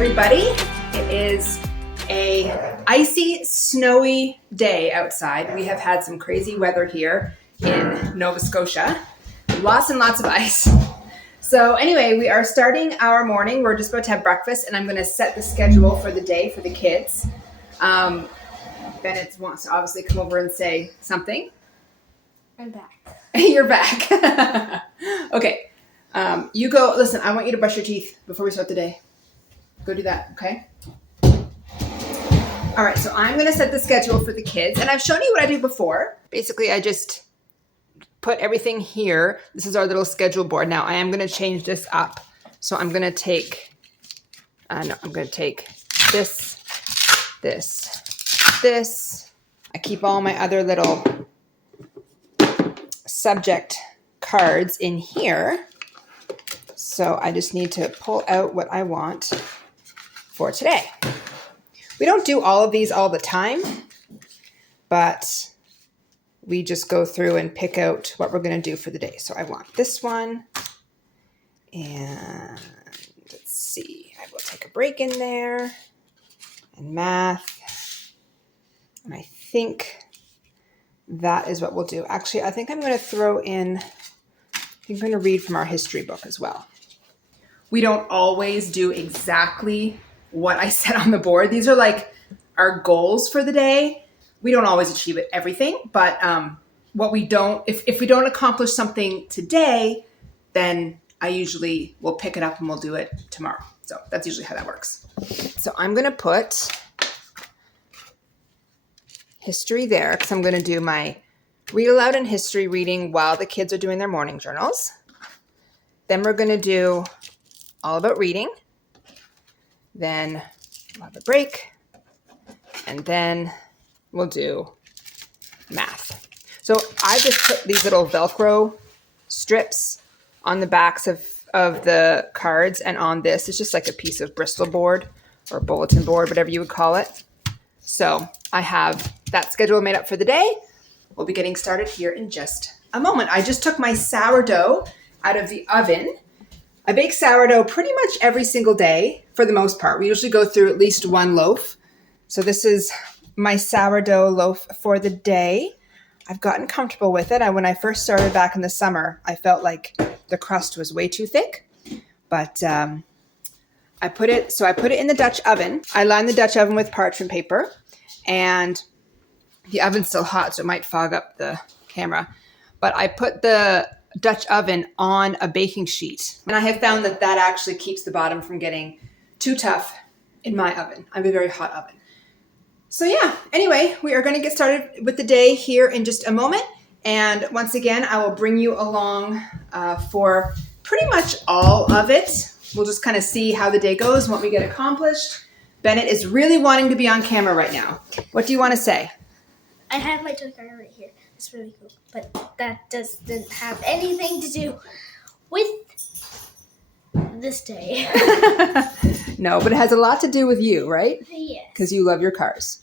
everybody. It is a icy, snowy day outside. We have had some crazy weather here in Nova Scotia. Lots and lots of ice. So anyway, we are starting our morning. We're just about to have breakfast, and I'm going to set the schedule for the day for the kids. Bennett wants to obviously come over and say something. I'm back. You're back. Okay. You go. Listen, I want you to brush your teeth before we start the day. Go do that, okay? All right, so I'm going to set the schedule for the kids, and I've shown you what I do before. Basically, I just put everything here. This is our little schedule board. Now, I am going to change this up. So I'm going to take, this. I keep all my other little subject cards in here. So I just need to pull out what I want for today. We don't do all of these all the time, but we just go through and pick out what we're going to do for the day. So I want this one, and let's see, I will take a break in there, and math, and I think that is what we'll do. Actually, I think I'm going to throw in, I'm going to read from our history book as well. We don't always do exactly what I set on the board. These are like our goals for the day. We don't always achieve everything, but what we don't, if we don't accomplish something today, then I usually will pick it up and we'll do it tomorrow. So that's usually how that works. So I'm going to put history there because I'm going to do my read aloud and history reading while the kids are doing their morning journals. Then we're going to do all about reading. Then we'll have a break. And then we'll do math. So I just put these little Velcro strips on the backs of the cards, and on this, it's just like a piece of Bristol board or bulletin board, whatever you would call it. So I have that schedule made up for the day. We'll be getting started here in just a moment. I just took my sourdough out of the oven. I bake sourdough pretty much every single day for the most part. We usually go through at least one loaf. So this is my sourdough loaf for the day. I've gotten comfortable with it. When I first started back in the summer, I felt like the crust was way too thick, but I put it in the Dutch oven. I line the Dutch oven with parchment paper, and the oven's still hot, so it might fog up the camera, but I put the Dutch oven on a baking sheet, and I have found that actually keeps the bottom from getting too tough in my oven. I have a very hot oven. So yeah, anyway, we are going to get started with the day here in just a moment. And once again, I will bring you along for pretty much all of it. We'll just kind of see how the day goes and what we get accomplished. Bennett is really wanting to be on camera right now. What do you want to say? I have my toy car right here. It's really cool. But that doesn't have anything to do with this day. No, but it has a lot to do with you, right? Yes. Because you love your cars.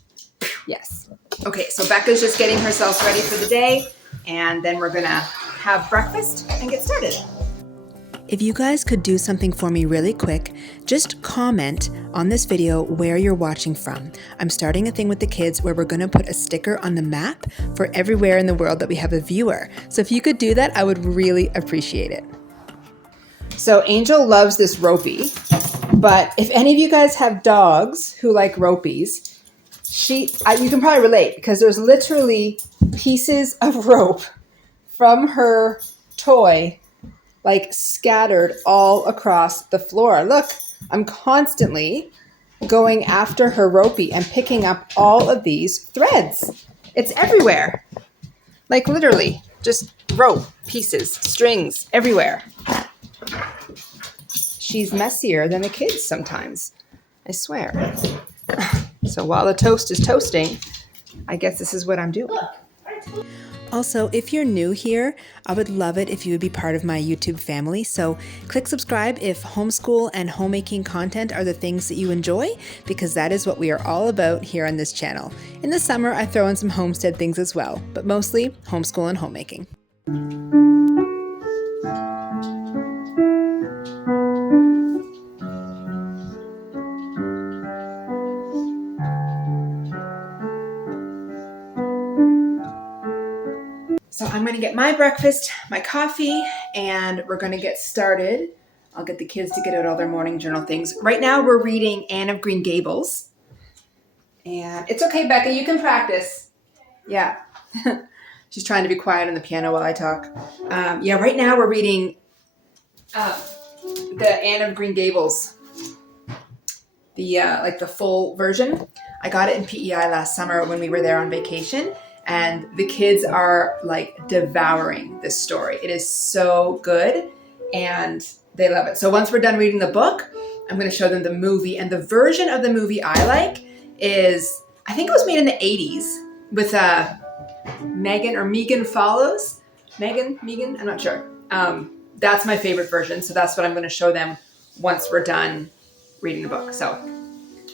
Yes. Okay, so Becca's just getting herself ready for the day, and then we're going to have breakfast and get started. If you guys could do something for me really quick, just comment on this video where you're watching from. I'm starting a thing with the kids where we're going to put a sticker on the map for everywhere in the world that we have a viewer. So if you could do that, I would really appreciate it. So Angel loves this ropey, but if any of you guys have dogs who like ropies, you can probably relate because there's literally pieces of rope from her toy like scattered all across the floor. Look, I'm constantly going after her ropey and picking up all of these threads. It's everywhere. Like literally just rope, pieces, strings, everywhere. She's messier than the kids sometimes, I swear. So while the toast is toasting, I guess this is what I'm doing. Also, if you're new here, I would love it if you would be part of my YouTube family. So click subscribe if homeschool and homemaking content are the things that you enjoy, because that is what we are all about here on this channel. In the summer, I throw in some homestead things as well, but mostly homeschool and homemaking. I'm going to get my breakfast, my coffee, and we're going to get started. I'll get the kids to get out all their morning journal things. Right now we're reading Anne of Green Gables. And it's okay, Becca, you can practice. Yeah. She's trying to be quiet on the piano while I talk. Right now we're reading the Anne of Green Gables. The full version. I got it in PEI last summer when we were there on vacation. And the kids are like devouring this story. It is so good and they love it. So once we're done reading the book, I'm going to show them the movie. And the version of the movie I like is, I think it was made in the 80s with Megan Follows. Megan, I'm not sure. That's my favorite version. So that's what I'm going to show them once we're done reading the book. So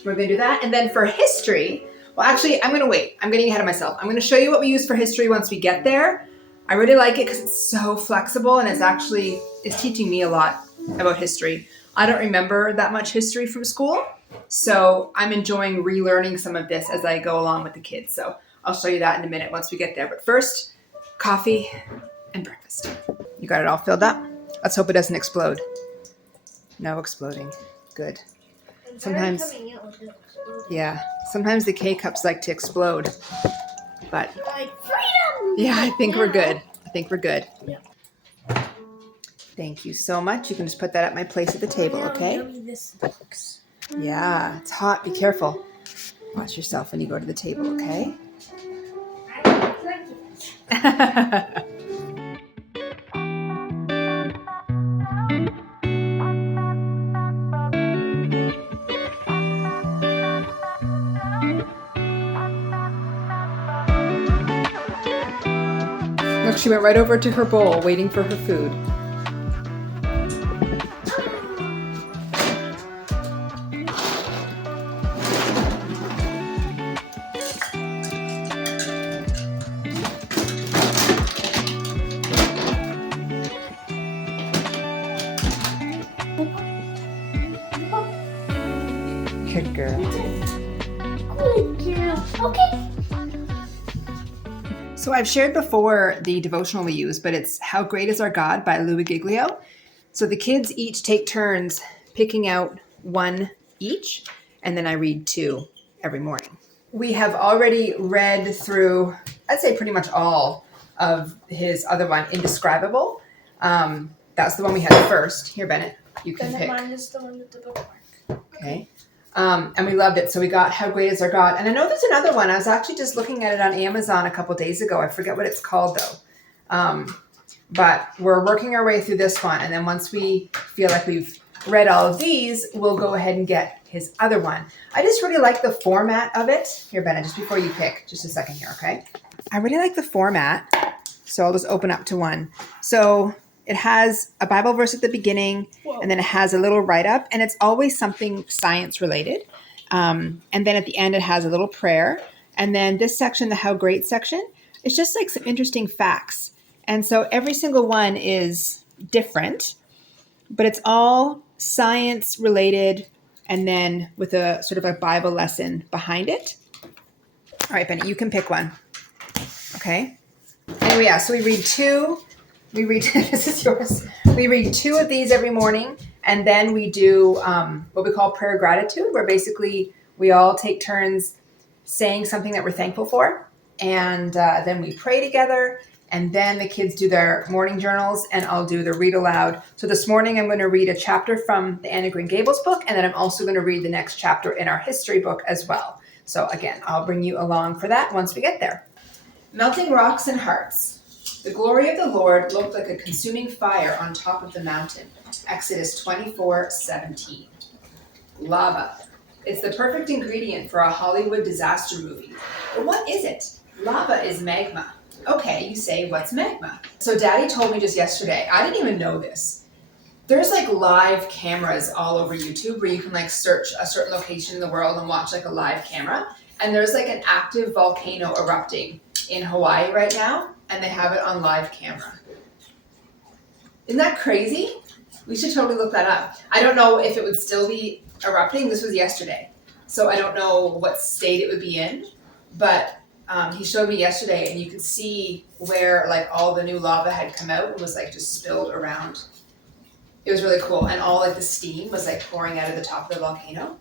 we're going to do that. And then for history, well, actually, I'm going to wait. I'm getting ahead of myself. I'm going to show you what we use for history once we get there. I really like it because it's so flexible and it's teaching me a lot about history. I don't remember that much history from school, so I'm enjoying relearning some of this as I go along with the kids. So I'll show you that in a minute once we get there. But first, coffee and breakfast. You got it all filled up? Let's hope it doesn't explode. No exploding. Good. Sometimes the K-cups like to explode, but yeah, I think we're good. Yeah. Thank you so much. You can just put that at my place at the table, okay? This looks. Yeah, it's hot. Be careful. Watch yourself when you go to the table, okay? Look, she went right over to her bowl, waiting for her food. Good girl. Good girl. Okay. So I've shared before the devotional we use, but it's How Great Is Our God by Louis Giglio. So the kids each take turns picking out one each, and then I read 2 every morning. We have already read through, I'd say pretty much all of his other one, Indescribable. That's the one we had first. Here, Bennett, you can pick. Mine is the one with the bookmark. Okay. And we loved it. So we got How Great Is Our God. And I know there's another one. I was actually just looking at it on Amazon a couple days ago. I forget what it's called though. But we're working our way through this one. And then once we feel like we've read all of these, we'll go ahead and get his other one. I just really like the format of it. Here, Bennett, just before you pick, just a second here, okay? I really like the format. So I'll just open up to one. So it has a Bible verse at the beginning, and then it has a little write-up, and it's always something science-related. And then at the end, it has a little prayer. And then this section, the How Great section, it's just like some interesting facts. And so every single one is different, but it's all science-related, and then with a sort of a Bible lesson behind it. All right, Bennett, you can pick one. Okay? Anyway, yeah, so we read 2. This is yours. We read 2 of these every morning, and then we do what we call prayer gratitude, where basically we all take turns saying something that we're thankful for, and then we pray together, and then the kids do their morning journals, and I'll do the read aloud. So this morning I'm going to read a chapter from the Anne of Green Gables book, and then I'm also going to read the next chapter in our history book as well. So again, I'll bring you along for that once we get there. Melting rocks and hearts. The glory of the Lord looked like a consuming fire on top of the mountain. Exodus 24:17. Lava. It's the perfect ingredient for a Hollywood disaster movie. But what is it? Lava is magma. Okay, you say, what's magma? So Daddy told me just yesterday, I didn't even know this. There's like live cameras all over YouTube where you can like search a certain location in the world and watch like a live camera. And there's like an active volcano erupting in Hawaii right now, and they have it on live camera. Isn't that crazy? We should totally look that up. I don't know if it would still be erupting. This was yesterday. So I don't know what state it would be in, but he showed me yesterday, and you could see where like all the new lava had come out and was like just spilled around. It was really cool, and all like the steam was like pouring out of the top of the volcano.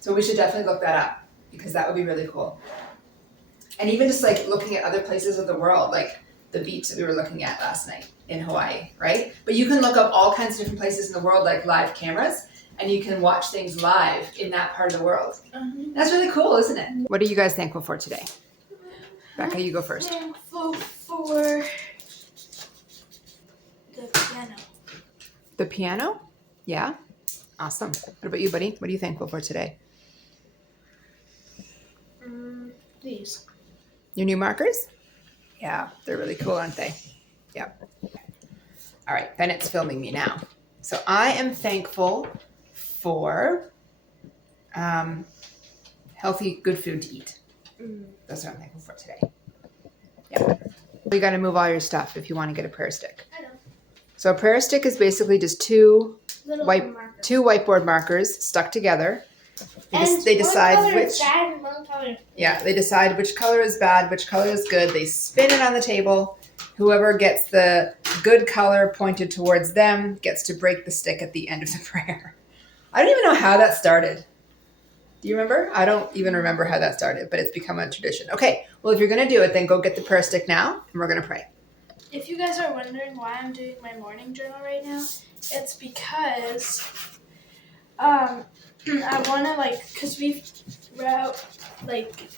So we should definitely look that up because that would be really cool. And even just like looking at other places of the world, like the beach that we were looking at last night in Hawaii, right? But you can look up all kinds of different places in the world, like live cameras, and you can watch things live in that part of the world. That's really cool, isn't it? What are you guys thankful for today? Becca, you go first. Thankful for the piano. The piano? Yeah? Awesome. What about you, buddy? What are you thankful for today? These. Your new markers? Yeah, they're really cool, aren't they? Yep. All right, Bennett's filming me now. So I am thankful for healthy, good food to eat. That's what I'm thankful for today. Yeah. You got to move all your stuff if you want to get a prayer stick. I know. So a prayer stick is basically just two Little markers. whiteboard markers stuck together. They decide which. Bad and one color. Yeah, they decide which color is bad, which color is good. They spin it on the table. Whoever gets the good color pointed towards them gets to break the stick at the end of the prayer. I don't even know how that started. Do you remember? I don't even remember how that started, but it's become a tradition. Okay, well, if you're going to do it, then go get the prayer stick now, and we're going to pray. If you guys are wondering why I'm doing my morning journal right now, it's because I want to, because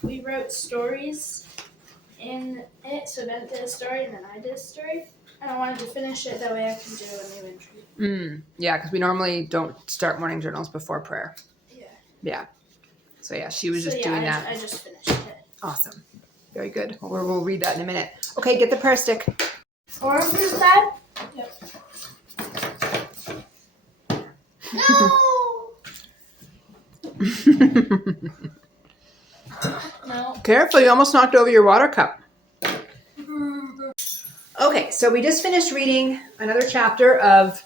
we wrote stories in it, so Ben did a story, and then I did a story, and I wanted to finish it, that way I can do a new entry. Yeah, because we normally don't start morning journals before prayer. Yeah. Yeah. So yeah, she was just doing that. I just finished it. Awesome. Very good. Well, we'll read that in a minute. Okay, get the prayer stick. Or on this side? Yep. No! No. Careful, you almost knocked over your water cup. Okay, so we just finished reading another chapter of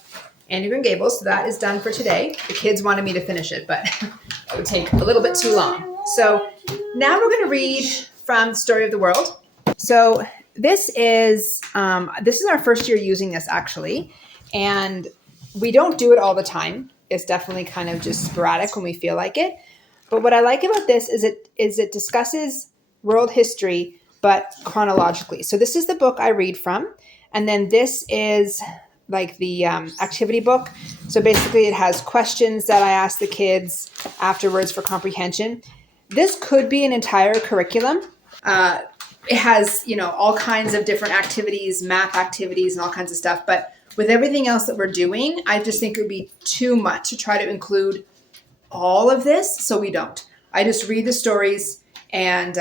Anne Green Gables, so that is done for today. The kids wanted me to finish it, but it would take a little bit too long. So now we're going to read from the Story of the World. So this is our first year using this, actually, and we don't do it all the time. It's definitely kind of just sporadic when we feel like it. But what I like about this is it discusses world history, but chronologically. So this is the book I read from, and then this is like the activity book. So basically it has questions that I ask the kids afterwards for comprehension. This could be an entire curriculum. It has, all kinds of different activities, math activities and all kinds of stuff. But with everything else that we're doing, I just think it would be too much to try to include all of this. So we don't. I just read the stories and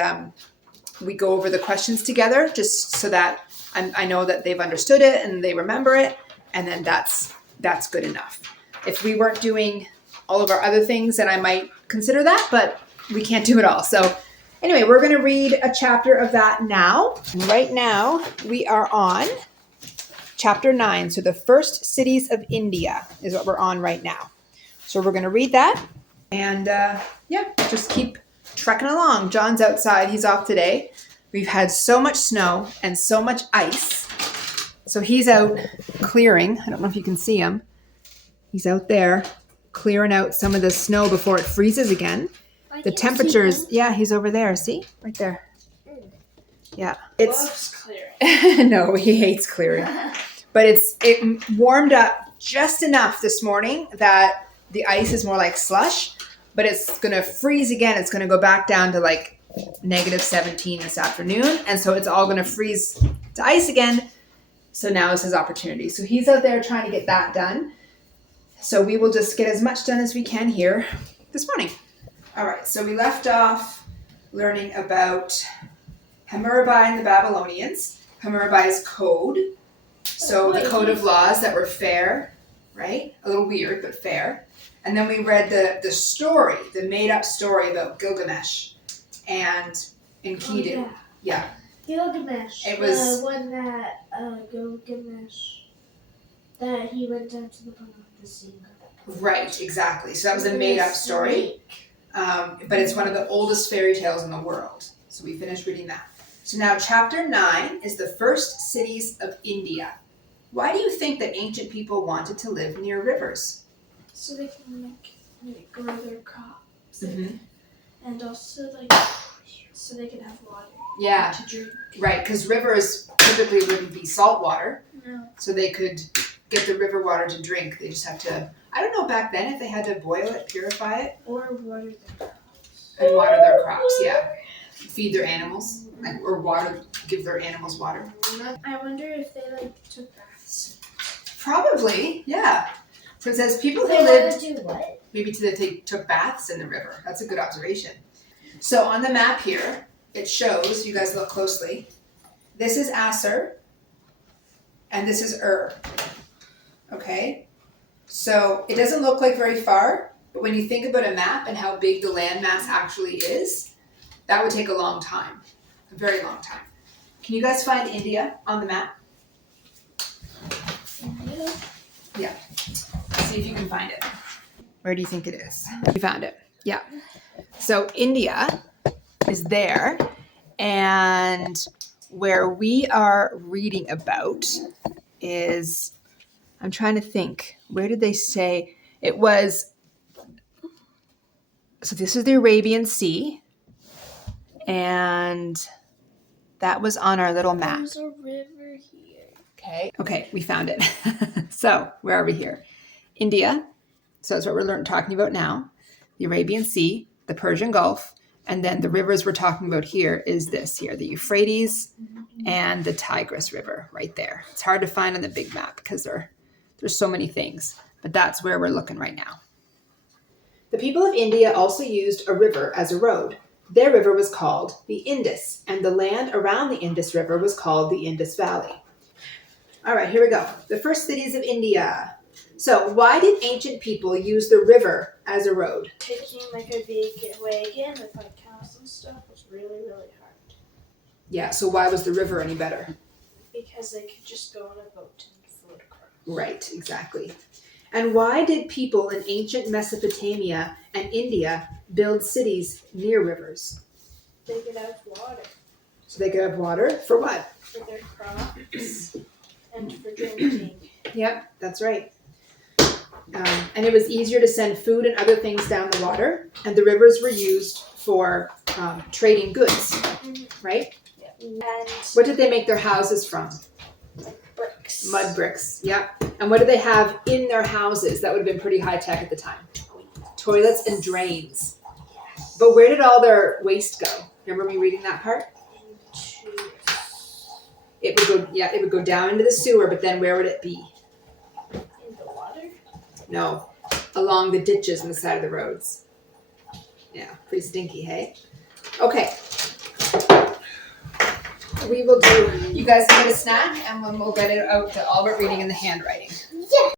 we go over the questions together just so that I know that they've understood it and they remember it. And then that's good enough. If we weren't doing all of our other things, then I might consider that, but we can't do it all. So anyway, we're going to read a chapter of that now. And right now we are on chapter 9. So the first cities of India is what we're on right now. So we're going to read that and just keep trekking along. John's outside. He's off today. We've had so much snow and so much ice. So he's out clearing. I don't know if you can see him. He's out there clearing out some of the snow before it freezes again. The temperatures, he's over there. See? Right there. Yeah. Loves clearing. No, he hates clearing. But it warmed up just enough this morning that the ice is more like slush, but it's going to freeze again. It's going to go back down to like -17 this afternoon. And so it's all going to freeze to ice again. So now is his opportunity. So he's out there trying to get that done. So we will just get as much done as we can here this morning. All right, so we left off learning about Hammurabi and the Babylonians, Hammurabi's code. So the code of laws that were fair, right? A little weird, but fair. And then we read the story, the made-up story about Gilgamesh and Enkidu. Oh, yeah. Gilgamesh. It was the one that Gilgamesh that he went down to the bottom of the sea. Right, exactly. So that was a made-up story. But it's one of the oldest fairy tales in the world. So we finished reading that. So now chapter 9 is the first cities of India. Why do you think that ancient people wanted to live near rivers? So they can grow their crops. Mm-hmm. And also so they can have water. Yeah. To drink. Right, because rivers typically wouldn't be salt water. No. So they could get the river water to drink. They just have to, I don't know back then if they had to boil it, purify it. Or water their crops. And water their crops, yeah. Feed their animals, or water, give their animals water. I wonder if they took baths. Probably, yeah. So it says people who They lived, do what? maybe they took baths in the river. That's a good observation. So on the map here, it shows, you guys look closely, this is Asser, and this is okay? So it doesn't look like very far, but when you think about a map and how big the landmass actually is, that would take a long time, a very long time. Can you guys find India on the map? India? Yeah. See if you can find it. Where do you think it is? You found it. Yeah. So India is there, and where we are reading about is, I'm trying to think, where did they say it was? So this is the Arabian Sea, and that was on our little map. There's a river here. Okay, we found it. So where are we here? India. So that's what we're talking about now. The Arabian Sea, the Persian Gulf, and then the rivers we're talking about here is this here, the Euphrates and the Tigris River right there. It's hard to find on the big map because there's so many things, but that's where we're looking right now. The people of India also used a river as a road. Their river was called the Indus, and the land around the Indus River was called the Indus Valley. All right, here we go. The first cities of India. So why did ancient people use the river as a road? Taking a big wagon with cows and stuff was really, really hard. Yeah, so why was the river any better? Because they could just go on a boat and float across. Right, exactly. And why did people in ancient Mesopotamia and India build cities near rivers? They could have water. So they could have water for what? For their crops and for drinking. Yep, that's right. And it was easier to send food and other things down the water, and the rivers were used for trading goods, right? Yeah. And what did they make their houses from? bricks. Mud bricks, yep. And what did they have in their houses? That would have been pretty high tech at the time. Toilets and drains. But where did all their waste go? Remember me reading that part? It would go down into the sewer, but then where would it be? In the water? No, along the ditches on the side of the roads. Yeah, pretty stinky, hey? Okay. We will do, you guys get a snack, and then we'll get it out to all about reading and the handwriting. Yeah.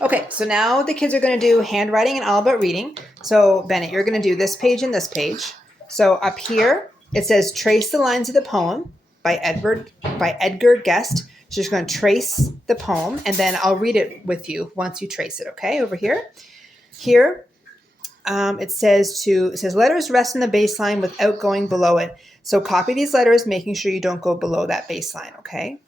Okay, so now the kids are going to do handwriting and all about reading. So, Bennett, you're going to do this page and this page. So up here, it says, trace the lines of the poem by Edgar Guest. So just going to trace the poem, and then I'll read it with you once you trace it, okay? Over here. Here, it says letters rest on the baseline without going below it. So copy these letters, making sure you don't go below that baseline, okay?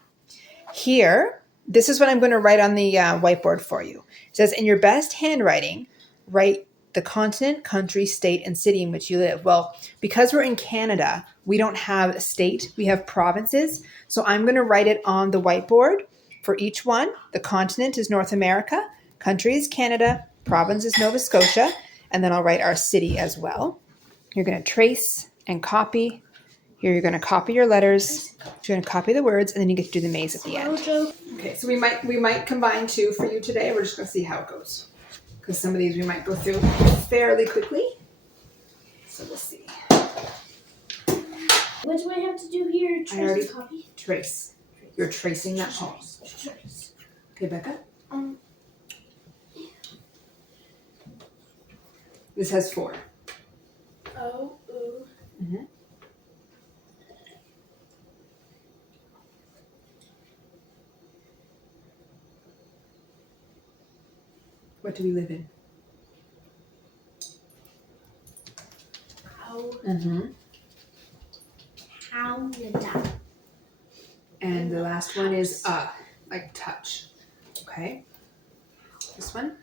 Here, this is what I'm going to write on the whiteboard for you. It says, in your best handwriting, write the continent, country, state, and city in which you live. Well, because we're in Canada, we don't have a state. We have provinces. So I'm going to write it on the whiteboard for each one. The continent is North America, country is Canada, province is Nova Scotia, and then I'll write our city as well. You're going to trace and copy. Here you're going to copy your letters. You're going to copy the words, and then you get to do the maze at the end. Okay, so we might combine two for you today. We're just going to see how it goes, because some of these we might go through fairly quickly. So we'll see. What do I have to do here? I already Copy? trace. You're tracing that poem. Okay, Becca? This has 4. O, U. Mm-hmm. What do we live in? O. Mm-hmm. Powder. And the last one is like touch. Okay. This one.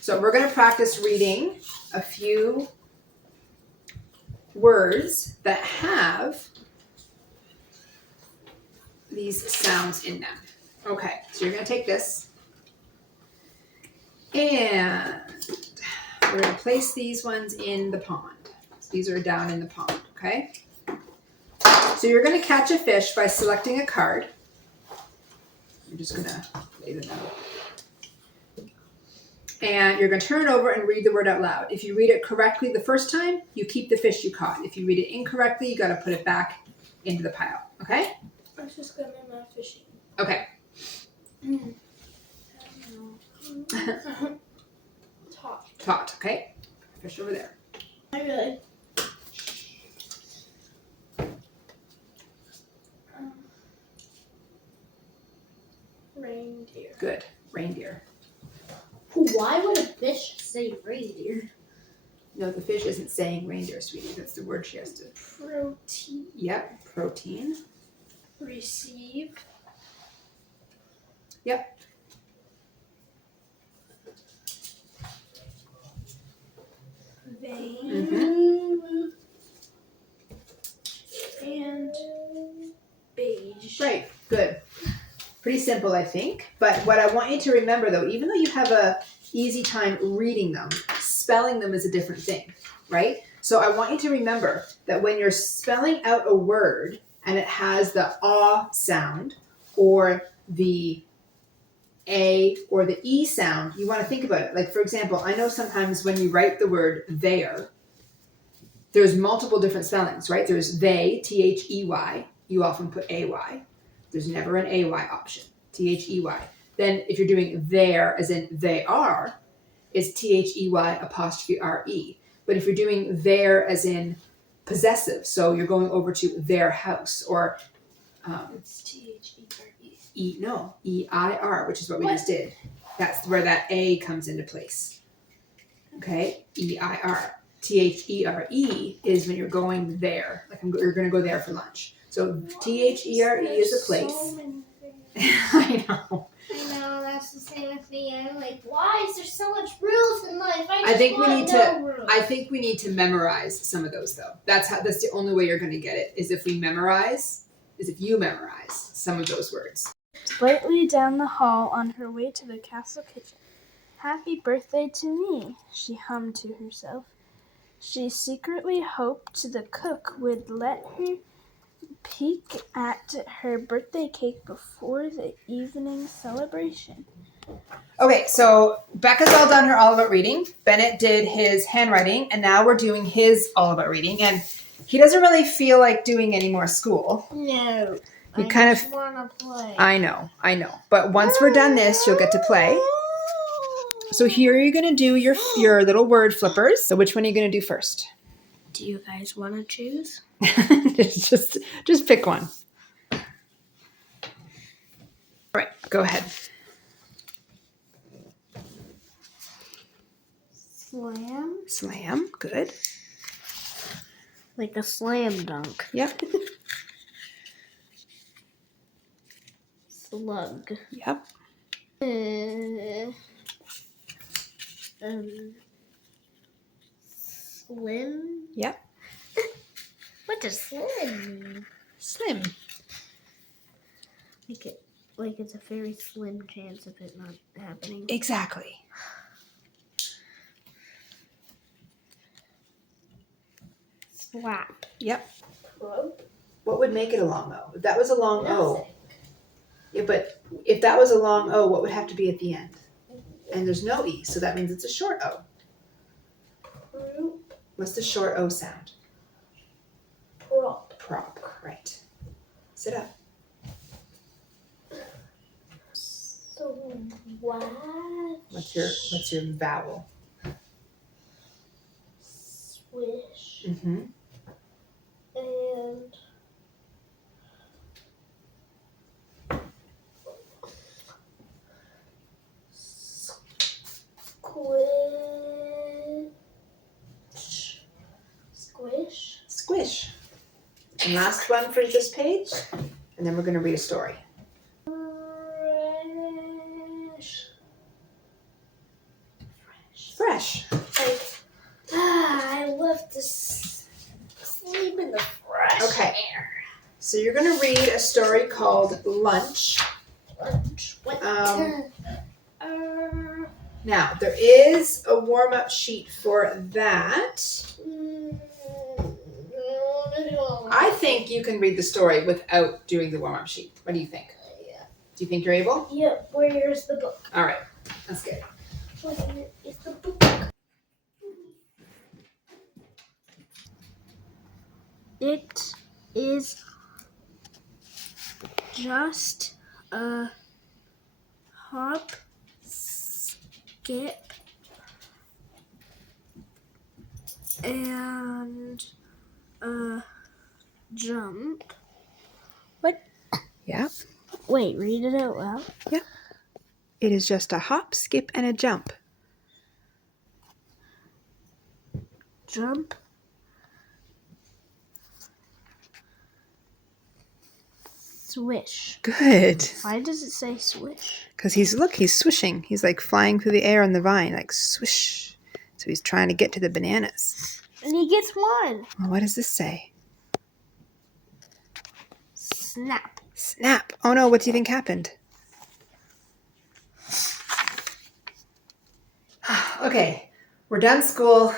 So we're going to practice reading a few words that have these sounds in them. Okay, so you're going to take this and we're going to place these ones in the pond. So these are down in the pond, okay? So you're going to catch a fish by selecting a card. I'm just going to lay them out. And you're going to turn it over and read the word out loud. If you read it correctly the first time, you keep the fish you caught. If you read it incorrectly, you got to put it back into the pile. Okay? I was just going to make fishing. Okay. Tot. Okay. Fish over there. Okay. Reindeer. Good. Reindeer. Why would a fish say reindeer? No, the fish isn't saying reindeer, sweetie. That's the word she has to. Protein. Yep. Protein. Receive. Yep. Vein. And beige. Right. Good. Pretty simple, I think. But what I want you to remember, though, even though you have a easy time reading them, spelling them is a different thing, right? So I want you to remember that when you're spelling out a word and it has the ah sound or the A or the E sound, you want to think about it. Like, for example, I know sometimes when you write the word there, there's multiple different spellings, right? There's they, They. You often put AY. There's never an AY option, They. Then if you're doing there, as in they are, it's They apostrophe RE. But if you're doing there as in possessive, so you're going over to their house, or It's THERE. EIR, which is what we just did. That's where that A comes into place. Okay, EIR. THERE is when you're going there, like you're going to go there for lunch. So THERE is a place. So many things. I know. I know, that's the same with me. I'm like, why is there so much rules in life? I think we need rules. I think we need to memorize some of those, though. That's the only way you're going to get it, is if you memorize some of those words. Slightly down the hall on her way to the castle kitchen. Happy birthday to me, she hummed to herself. She secretly hoped the cook would let her peek at her birthday cake before the evening celebration. Okay, so Becca's all done her all about reading. Bennett did his handwriting, and now we're doing his all about reading. And he doesn't really feel like doing any more school. No. He I kind just want to play. I know. But once we're done this, you'll get to play. So here you're going to do your little word flippers. So which one are you going to do first? Do you guys want to choose? just pick one. All right, go ahead. Slam, good. Like a slam dunk. Yep. Slug. Yep. Slim. Yep. What does slim mean? Slim. Like it's a very slim chance of it not happening. Exactly. Slap. Yep. Rope. What would make it a long O? If that was a long O. Yeah, but if that was a long O, what would have to be at the end? And there's no E, so that means it's a short O. Prop. What's the short O sound? Prop. Prop, right. Sit up. So what? What's your vowel? Swish. Mm-hmm. And squish. Squish. And last one for this page, and then we're going to read a story. Fresh. Like, I love to sleep in the fresh air. So you're going to read a story called Lunch. Lunch. What? Now, there is a warm-up sheet for that. I think you can read the story without doing the warm-up sheet. What do you think? Yeah. Do you think you're able? Yeah, where's the book? All right, that's good. Where is the book? It is just a hop, skip, and a jump. What? Yeah. Wait, read it out loud. Yeah. It is just a hop, skip, and a jump. Jump. Swish. Good. Why does it say swish? Because he's swishing. He's like flying through the air on the vine, like swish. So he's trying to get to the bananas. And he gets one. Well, what does this say? Snap. Snap. Oh no, what do you think happened? Okay, we're done school.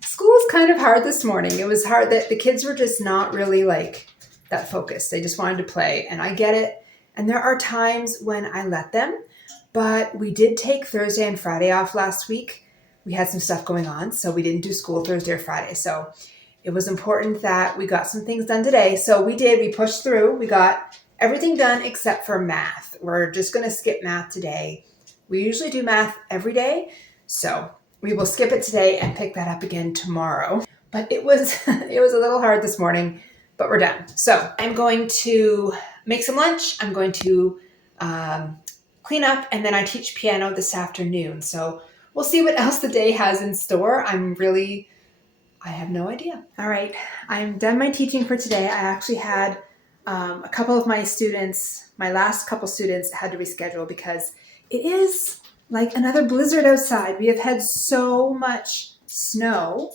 School was kind of hard this morning. It was hard that the kids were just not really like that focused. They just wanted to play, and I get it. And there are times when I let them, but we did take Thursday and Friday off last week. We had some stuff going on, so we didn't do school Thursday or Friday. So it was important that we got some things done today. So we did. We pushed through. We got everything done except for math. We're just going to skip math today. We usually do math every day, so we will skip it today and pick that up again tomorrow. But it was a little hard this morning, but we're done. So I'm going to make some lunch. I'm going to clean up, and then I teach piano this afternoon. So we'll see what else the day has in store. I have no idea. All right, I'm done my teaching for today. I actually had a couple of my students, my last couple students had to reschedule because it is like another blizzard outside. We have had so much snow.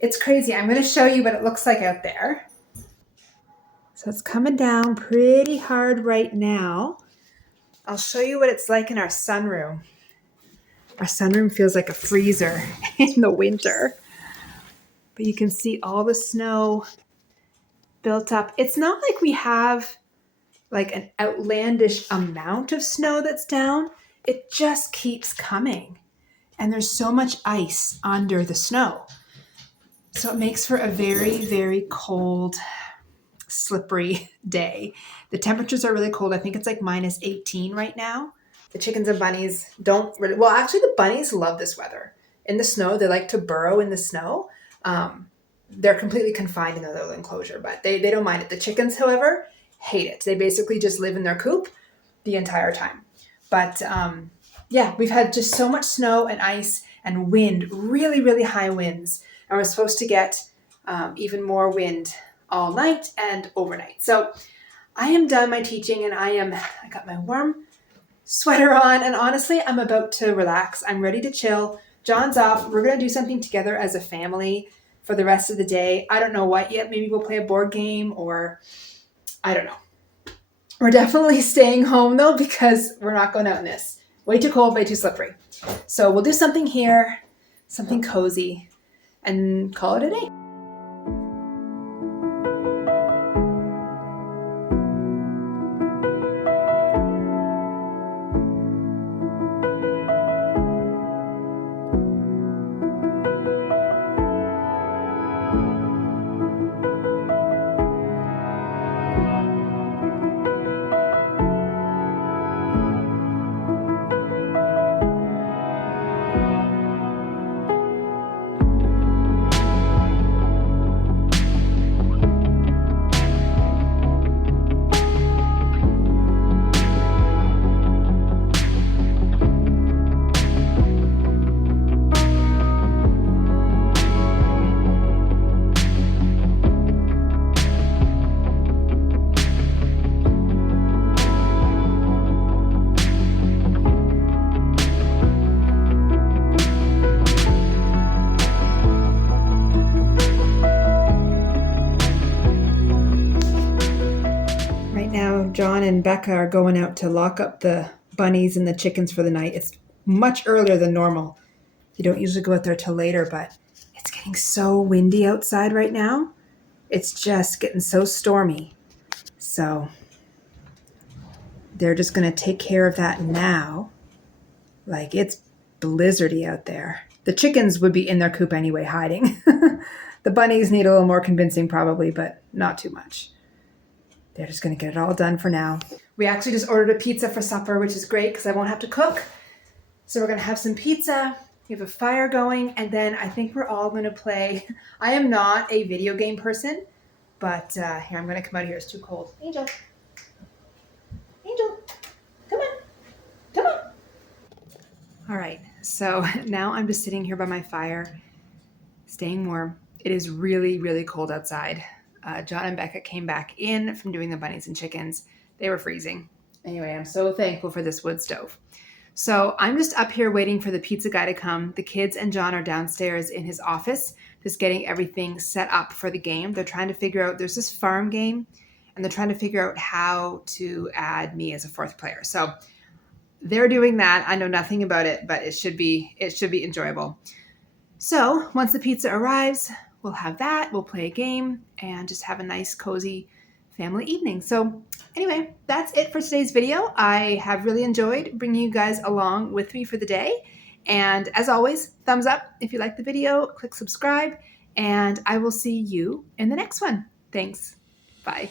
It's crazy. I'm going to show you what it looks like out there. So it's coming down pretty hard right now. I'll show you what it's like in our sunroom. Our sunroom feels like a freezer in the winter. But you can see all the snow built up. It's not like we have like an outlandish amount of snow that's down. It just keeps coming. And there's so much ice under the snow. So it makes for a very, very cold, slippery day. The temperatures are really cold. I think it's like minus 18 right now. The chickens and bunnies don't really, well, actually the bunnies love this weather. In the snow, they like to burrow in the snow. They're completely confined in their little enclosure, but they don't mind it. The chickens, however, hate it. They basically just live in their coop the entire time. But yeah, we've had just so much snow and ice and wind, really, really high winds. And we're supposed to get even more wind all night and overnight. So I am done my teaching, and I got my warm sweater on, and honestly, I'm about to relax. I'm ready to chill. John's off. We're going to do something together as a family for the rest of the day. I don't know what yet. Maybe we'll play a board game, or I don't know. We're definitely staying home though, because we're not going out in this. Way too cold, way too slippery. So we'll do something here, something cozy, and call it a day. John and Becca are going out to lock up the bunnies and the chickens for the night. It's much earlier than normal. You don't usually go out there till later, but it's getting so windy outside right now. It's just getting so stormy. So they're just going to take care of that now. Like, it's blizzardy out there. The chickens would be in their coop anyway, hiding. The bunnies need a little more convincing probably, but not too much. They're just going to get it all done for now. We actually just ordered a pizza for supper, which is great because I won't have to cook. So we're going to have some pizza. We have a fire going, and then I think we're all going to play. I am not a video game person, but here, I'm going to come out here. It's too cold. Angel. Angel. Come on. Come on. All right. So now I'm just sitting here by my fire, staying warm. It is really, really cold outside. John and Becca came back in from doing the bunnies and chickens. They were freezing. Anyway, I'm so thankful for this wood stove. So I'm just up here waiting for the pizza guy to come. The kids and John are downstairs in his office, just getting everything set up for the game. They're trying to figure out, there's this farm game, and they're trying to figure out how to add me as a fourth player. So they're doing that. I know nothing about it, but it should be enjoyable. So once the pizza arrives, we'll have that. We'll play a game and just have a nice, cozy family evening. So anyway, that's it for today's video. I have really enjoyed bringing you guys along with me for the day. And as always, thumbs up if you like the video, click subscribe, and I will see you in the next one. Thanks. Bye.